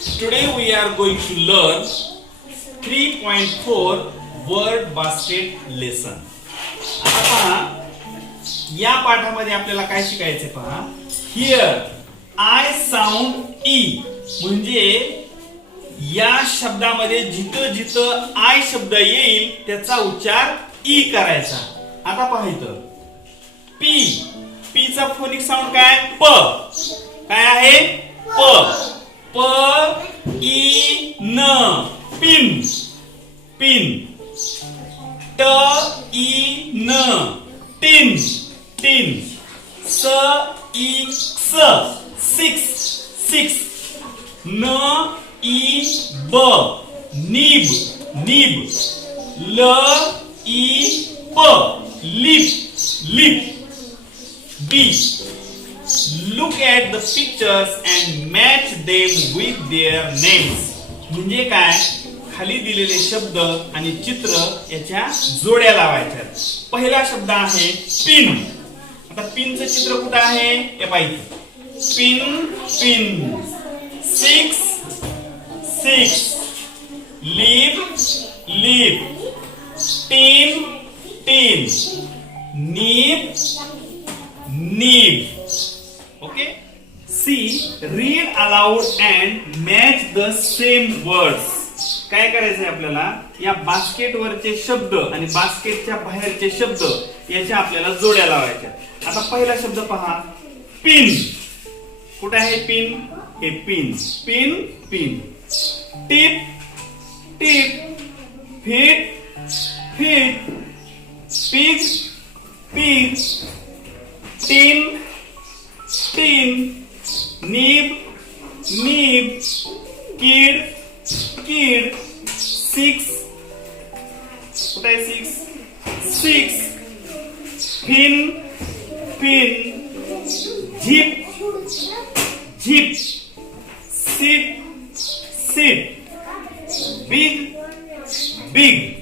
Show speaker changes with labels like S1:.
S1: Today we are going to learn 3.4 word basket lesson. आता पहा या पाठामध्ये आपल्याला काय शिकायचे पहा? हिअर आय साऊंड ई म्हणजे या शब्दामध्ये जिथं जिथं आय शब्द येईल त्याचा उच्चार ई करायचा. आता पहा पी पी चा फोनिक साऊंड काय? प. काय आहे? प. P I N pin. Pin T I N tin. Tin S I X six. Six. N I B nib. Nib. L I P lip. Lip. B. Look at the pictures and match them with their names म्हणजे काय? खाली दिलेले शब्द आणि चित्र याच्या जोड्या लावायच्या. पहिला शब्द आहे पिन आता पिनचं चित्र कुठं आहे? हे पाहिजे. Pin pin six six lip lip tin tin nip nip see read aloud and match the same words काय करायचंय आपल्याला? या बास्केट वरचे शब्द आणि बास्केटच्या बाहेरचे शब्द याच्या आपल्याला जोड्या लावायच्या. आता पहिला शब्द पहा. पिन. कुठे आहे पिन? हे pin. Pin pin. Tip tip. Fit fit. Pig pig tin tin. Nib nib, কির কির, সিক্স, কোথায় six? Six, fin fin, zip zip, sit sit, big big.